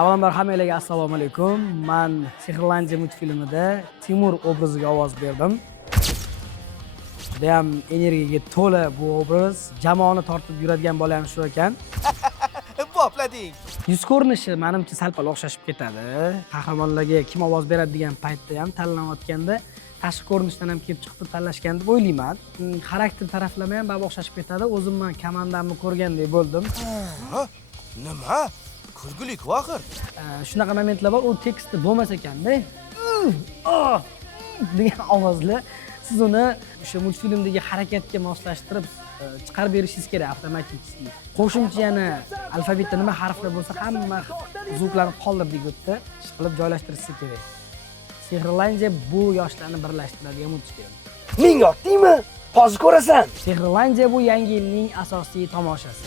Avvalambor hammalarga assalomu alaykum. Men Sehrlandiya multfilmida Timur obraziga ovoz berdim. Judayam energiyaga to'la bu obraz. Jamoani tortib yuradigan bola ham shu ekan. Boplading. Yuz ko'rinishi menimcha sal-pal o'xshashib ketadi. Qahramonlarga kim ovoz beradi degan paytda ham tanlanayotganda tashqi ko'rinishdan ham kelib chiqib tanlashgan deb o'ylayman. Xarakter taraflama ham bab o'xshashib ketadi. O'zim men komandamni ko'rgandek bo'ldim. Nima? Kulgulik axir. Shunaqa momentlar bor, u tekstda bo'lmas ekanda. Degan ovozlar siz uni o'sha multfilmdagi harakatga moslashtirib chiqarib berishingiz kerak avtomatik. Qo'shimcha yana alfabetda nima harflar bo'lsa hamma zvuklarni qoldirdik o'tda qilib joylashtirishsa kerak. Sehrlandiya bu yoshlarni birlashtiradigan multfilm. Ming otdingmi? Hozir ko'rasan. Sehrlandiya bu yangi yilning asosiy tomoshasi.